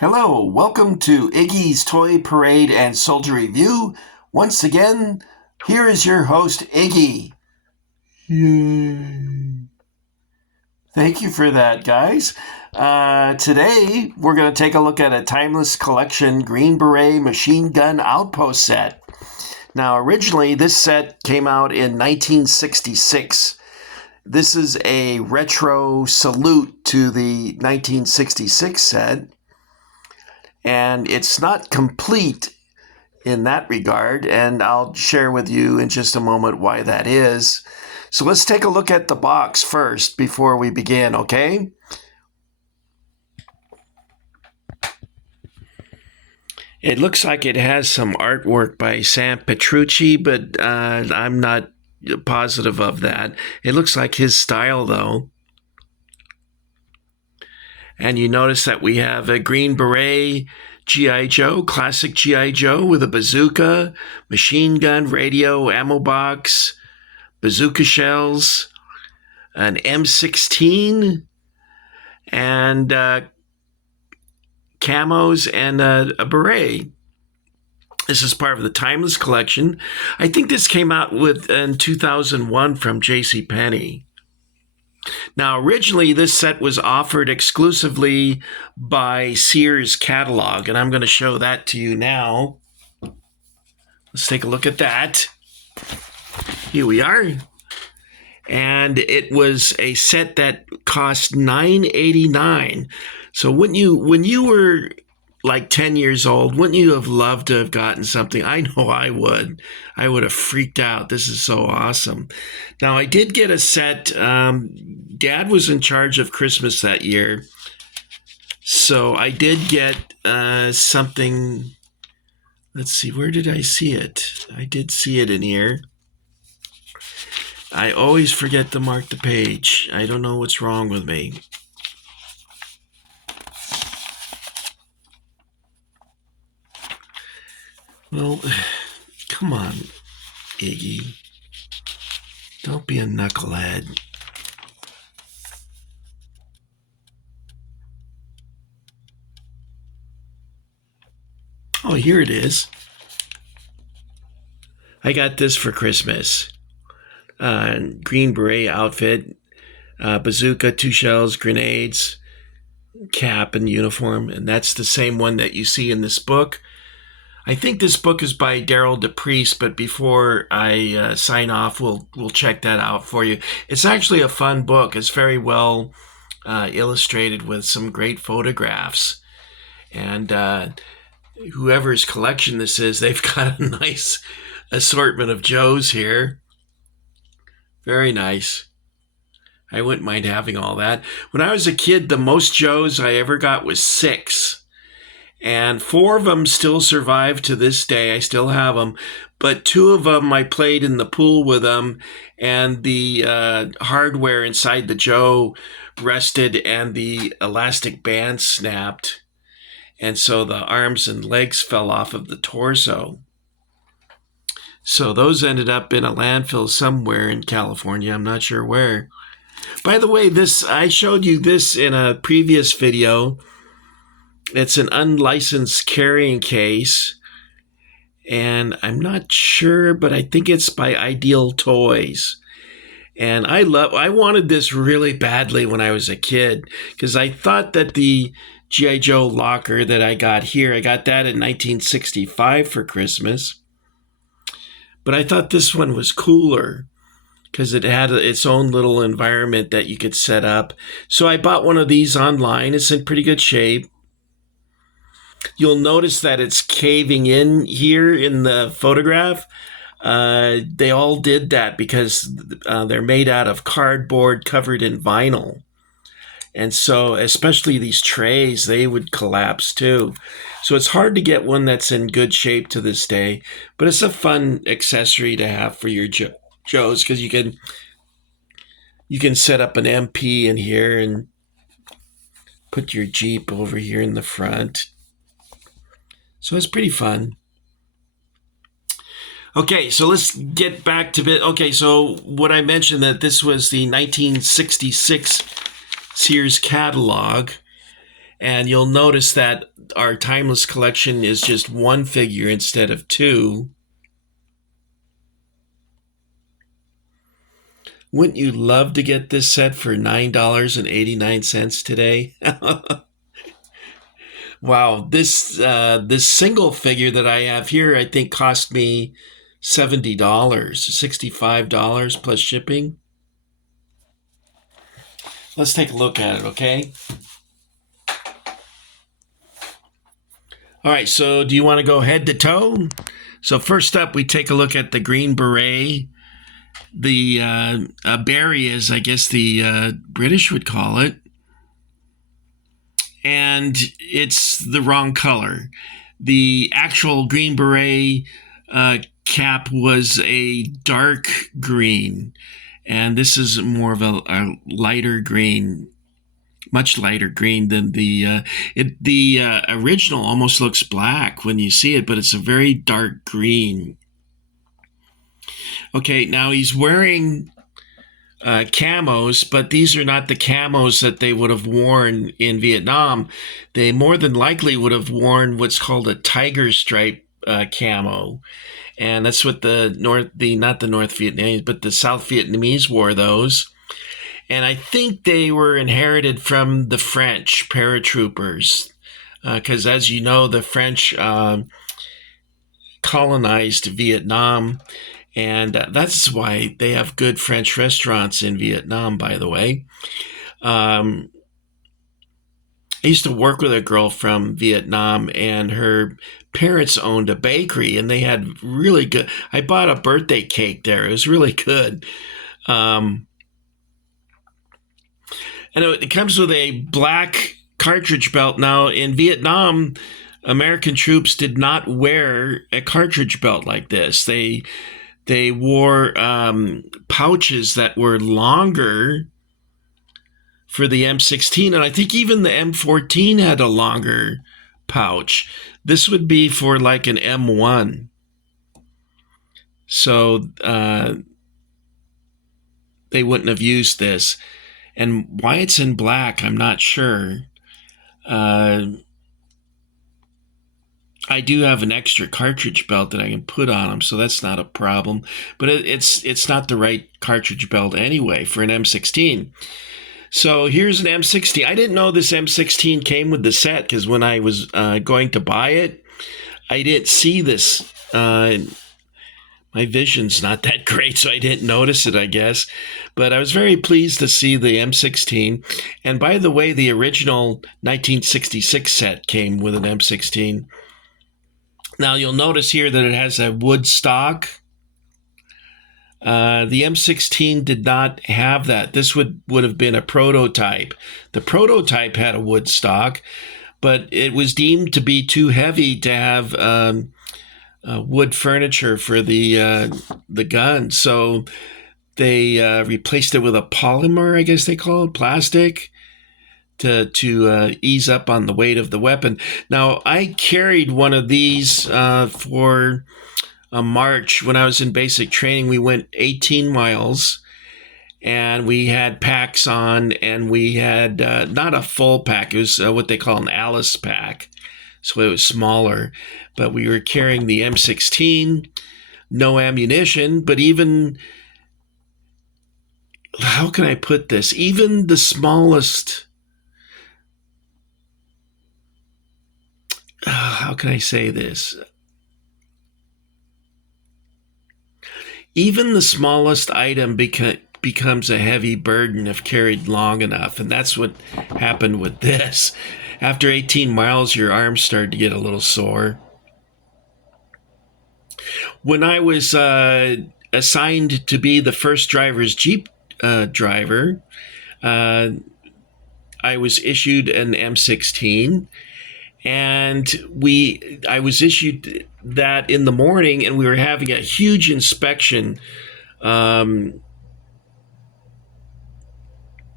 Hello, welcome to Iggy's Toy Parade and Soldier Review. Once again, here is your host, Iggy. Yay. Thank you for that, guys. Today, we're going to take a look at a timeless collection Green Beret machine gun Outpost set. Now, originally, this set came out in 1966. This is a retro salute to the 1966 set. And it's not complete in that regard, and I'll share with you in just a moment why that is. So let's take a look at the box first before we begin, okay? It looks like it has some artwork by Sam Petrucci, but I'm not positive of that. It looks like his style, though. And you notice that we have a Green Beret G.I. Joe, classic G.I. Joe with a bazooka, machine gun, radio, ammo box, bazooka shells, an M16, and camos, and a beret. This is part of the Timeless Collection. I think this came out in 2001 from JCPenney. Now, originally, this set was offered exclusively by Sears catalog, and I'm going to show that to you now. Let's take a look at that. Here we are. And it was a set that cost $9.89. So when you were like 10 years old, wouldn't you have loved to have gotten something? I know I would. I would have freaked out. This is so awesome. Now, I did get a set. Dad was in charge of Christmas that year. So I did get something. Let's see, where did I see it? I did see it in here. I always forget to mark the page. I don't know what's wrong with me. Well, come on, Iggy. Don't be a knucklehead. Oh, here it is. I got this for Christmas. Green Beret outfit, bazooka, 2 shells, grenades, cap, and uniform. And that's the same one that you see in this book. I think this book is by Daryl DePriest, but before I sign off, we'll check that out for you. It's actually a fun book. It's very well illustrated with some great photographs. And whoever's collection this is, they've got a nice assortment of Joes here. Very nice. I wouldn't mind having all that. When I was a kid, the most Joes I ever got was 6. And 4 of them still survive to this day. I still have them. But 2 of them, I played in the pool with them, and the hardware inside the Joe rusted, and the elastic band snapped. And so the arms and legs fell off of the torso. So those ended up in a landfill somewhere in California. I'm not sure where. By the way, I showed you this in a previous video. It's an unlicensed carrying case, and I'm not sure, but I think it's by Ideal Toys. And I wanted this really badly when I was a kid, because I thought that the G.I. Joe locker that I got here, I got that in 1965 for Christmas. But I thought this one was cooler, because it had its own little environment that you could set up. So I bought one of these online. It's in pretty good shape. You'll notice that it's caving in here in the photograph. They all did that because they're made out of cardboard covered in vinyl. And so, especially these trays, they would collapse too. So it's hard to get one that's in good shape to this day. But it's a fun accessory to have for your Joes, because you can set up an MP in here and put your Jeep over here in the front. So it's pretty fun. Okay, so let's get back to it. Okay, so what I mentioned, that this was the 1966 Sears catalog. And you'll notice that our timeless collection is just one figure instead of two. Wouldn't you love to get this set for $9.89 today? Wow, this single figure that I have here, I think cost me $70, $65 plus shipping. Let's take a look at it, okay? All right, so do you want to go head to toe? So first up, we take a look at the Green Beret. The berry, as I guess the British would call it. And it's the wrong color. The actual Green Beret cap was a dark green, and this is more of a lighter green, much lighter green than the original. Almost looks black when you see it, but it's a very dark green. Okay, now he's wearing camos, but these are not the camos that they would have worn in Vietnam. They more than likely would have worn what's called a tiger stripe camo, and that's what not the North Vietnamese, but the South Vietnamese wore those. And I think they were inherited from the French paratroopers, because as you know, the French colonized Vietnam. And that's why they have good French restaurants in Vietnam, by the way. I used to work with a girl from Vietnam, and her parents owned a bakery, and they had really good. I bought a birthday cake there. It was really good. And it comes with a black cartridge belt. Now, in Vietnam, American troops did not wear a cartridge belt like this. They wore pouches that were longer for the M16, and I think even the M14 had a longer pouch. This would be for like an M1. So they wouldn't have used this. And why it's in black, I'm not sure. I do have an extra cartridge belt that I can put on them, so that's not a problem. But it's not the right cartridge belt anyway for an M16. So here's an M16. I didn't know this M16 came with the set, because when I was going to buy it, I didn't see this. My vision's not that great, so I didn't notice it, I guess. But I was very pleased to see the M16. And by the way, the original 1966 set came with an M16. Now, you'll notice here that it has a wood stock. The M16 did not have that. This would have been a prototype. The prototype had a wood stock, but it was deemed to be too heavy to have wood furniture for the gun. So they replaced it with a polymer, I guess they call it, plastic, to ease up on the weight of the weapon. Now, I carried one of these for a march when I was in basic training. We went 18 miles, and we had packs on, and we had not a full pack. It was what they call an Alice pack, so it was smaller. But we were carrying the M16, no ammunition, but even, how can I put this? Even the smallest, how can I say this? Even the smallest item becomes a heavy burden if carried long enough. And that's what happened with this. After 18 miles, your arms started to get a little sore. When I was assigned to be the first driver's Jeep driver, I was issued an M16. And I was issued that in the morning, and we were having a huge inspection. The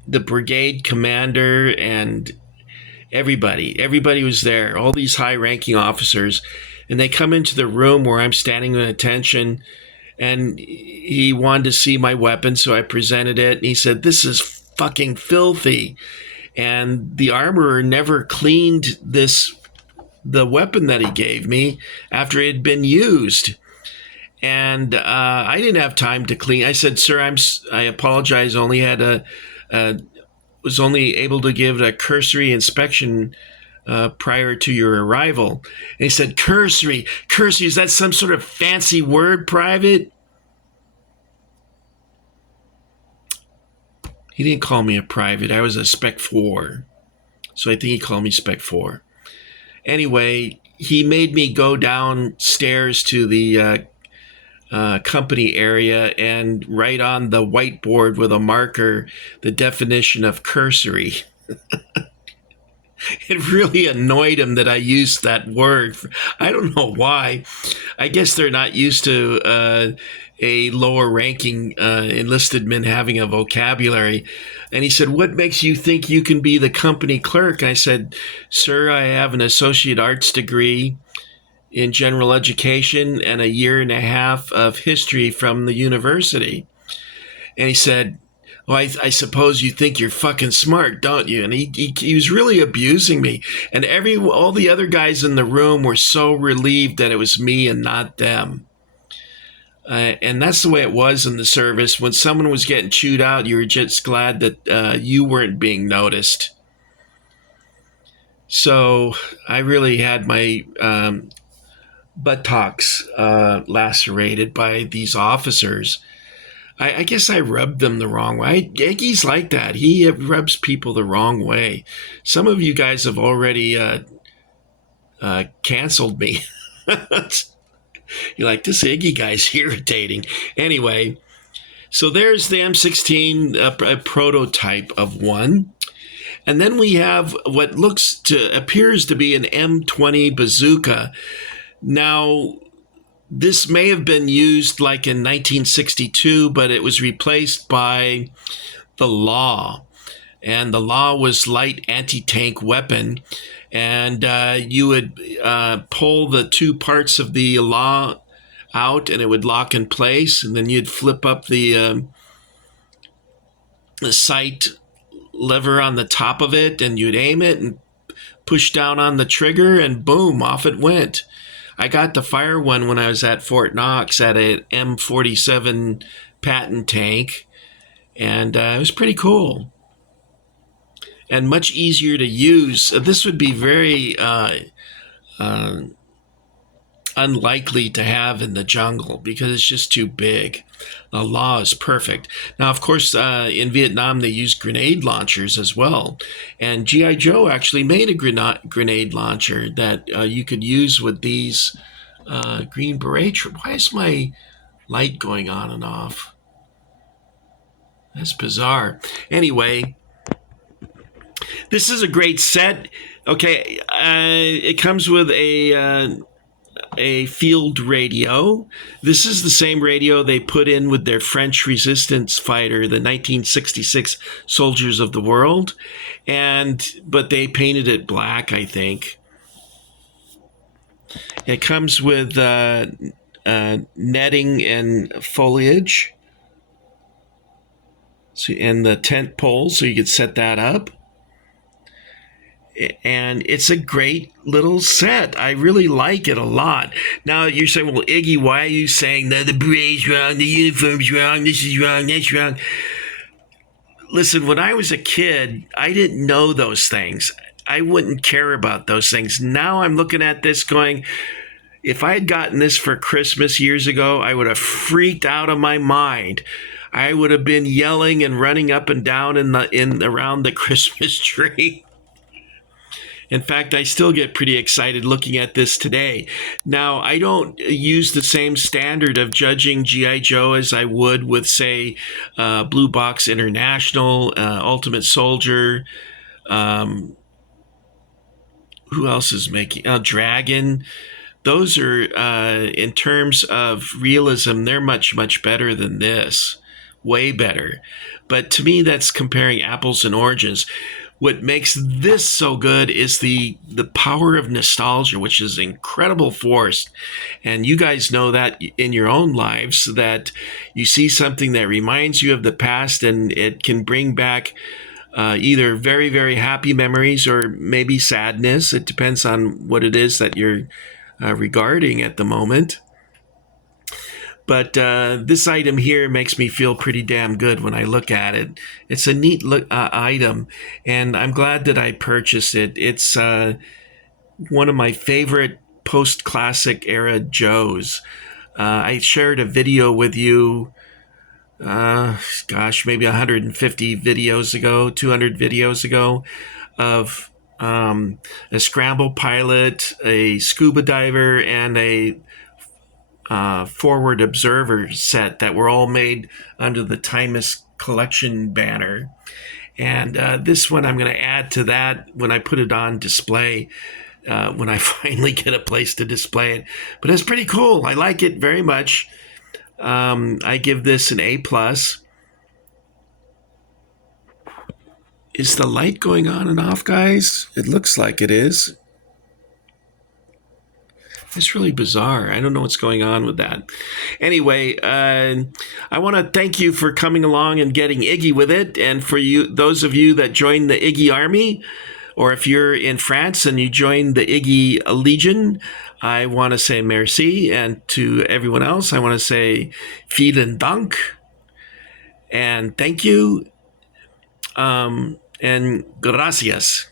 brigade commander and everybody was there, all these high-ranking officers, and they come into the room where I'm standing at attention, and he wanted to see my weapon, so I presented it, and he said, "This is fucking filthy." And the armorer never cleaned the weapon that he gave me after it had been used. And I didn't have time to clean. I said, "Sir, I apologize. Only had was only able to give a cursory inspection prior to your arrival." And he said, "Cursory, cursory, is that some sort of fancy word, Private?" He didn't call me a private. I was a Spec 4. So I think he called me Spec 4. Anyway, he made me go downstairs to the company area and write on the whiteboard with a marker the definition of cursory. It really annoyed him that I used that word. I don't know why. I guess they're not used to a lower ranking enlisted men having a vocabulary. And he said, "What makes you think you can be the company clerk?" I said, "Sir, I have an associate arts degree in general education and a year and a half of history from the university." And he said, "Well, I suppose you think you're fucking smart, don't you?" And he was really abusing me. And all the other guys in the room were so relieved that it was me and not them. And that's the way it was in the service. When someone was getting chewed out, you were just glad that you weren't being noticed. So I really had my buttocks lacerated by these officers. I guess I rubbed them the wrong way. Iggy's like that. He rubs people the wrong way. Some of you guys have already canceled me. You're like, this Iggy guy's irritating. Anyway, so there's the M16, a prototype of one. And then we have what appears to be an M20 bazooka. Now, this may have been used like in 1962, but it was replaced by the Law. And the Law was light anti-tank weapon. And you would pull the two parts of the Law out and it would lock in place. And then you'd flip up the sight lever on the top of it and you'd aim it and push down on the trigger and boom, off it went. I got to fire one when I was at Fort Knox at an M47 Patton tank, and it was pretty cool and much easier to use. This would be very unlikely to have in the jungle because it's just too big. The Law is perfect. Now, of course, in Vietnam, they used grenade launchers as well. And G.I. Joe actually made a grenade launcher that you could use with these Green Beret. Why is my light going on and off? That's bizarre. Anyway, this is a great set. Okay, it comes with a field radio. This is the same radio they put in with their French resistance fighter, the 1966 Soldiers of the World, but they painted it black, I think. It comes with netting and foliage, and the tent pole, so you could set that up. And it's a great little set. I really like it a lot. Now, you're saying, well, Iggy, why are you saying that the beret's wrong, the uniform's wrong, this is wrong, that's wrong? Listen, when I was a kid, I didn't know those things. I wouldn't care about those things. Now I'm looking at this going, if I had gotten this for Christmas years ago, I would have freaked out of my mind. I would have been yelling and running up and down around the Christmas tree. In fact, I still get pretty excited looking at this today. Now, I don't use the same standard of judging G.I. Joe as I would with, say, Blue Box International, Ultimate Soldier. Who else is making? Dragon. Those are, in terms of realism, they're much, much better than this. Way better. But to me, that's comparing apples and oranges. What makes this so good is the power of nostalgia, which is an incredible force. And you guys know that in your own lives, that you see something that reminds you of the past and it can bring back either very, very happy memories or maybe sadness. It depends on what it is that you're regarding at the moment. But this item here makes me feel pretty damn good when I look at it. It's a neat item, and I'm glad that I purchased it. It's one of my favorite post-classic era Joes. I shared a video with you, maybe 150 videos ago, 200 videos ago, of a scramble pilot, a scuba diver, and a forward observer set that were all made under the Timus collection banner. And this one I'm going to add to that when I put it on display, when I finally get a place to display it. But it's pretty cool. I like it very much. I give this an A+. Is the light going on and off, guys? It looks like it is. It's really bizarre. I don't know what's going on with that. Anyway, I want to thank you for coming along and getting Iggy with it. And for you, those of you that joined the Iggy Army, or if you're in France and you joined the Iggy Legion, I want to say merci. And to everyone else, I want to say vielen Dank. And thank you. And gracias.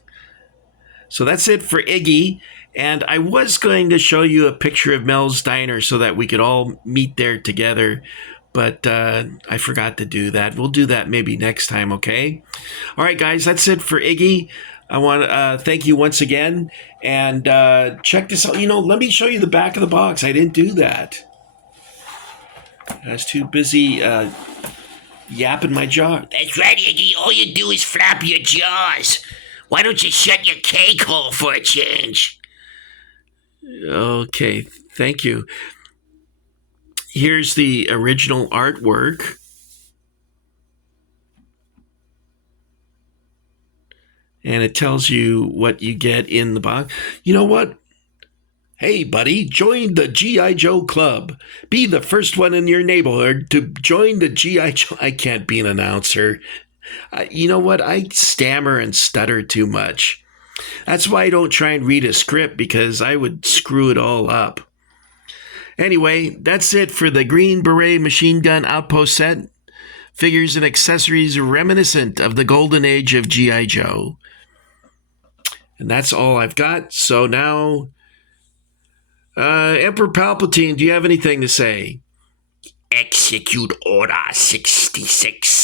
So that's it for Iggy. And I was going to show you a picture of Mel's Diner so that we could all meet there together, but I forgot to do that. We'll do that maybe next time, okay? All right, guys, that's it for Iggy. I want to thank you once again, and check this out. Let me show you the back of the box. I didn't do that. I was too busy yapping my jaw. That's right, Iggy. All you do is flap your jaws. Why don't you shut your cake hole for a change? Okay, thank you. Here's the original artwork. And it tells you what you get in the box. You know what? Hey, buddy, join the G.I. Joe Club. Be the first one in your neighborhood to join the G.I. Joe. I can't be an announcer. You know what? I stammer and stutter too much. That's why I don't try and read a script, because I would screw it all up. Anyway, that's it for the Green Beret machine gun Outpost set. Figures and accessories reminiscent of the golden age of G.I. Joe. And that's all I've got. So now, Emperor Palpatine, do you have anything to say? Execute Order 66.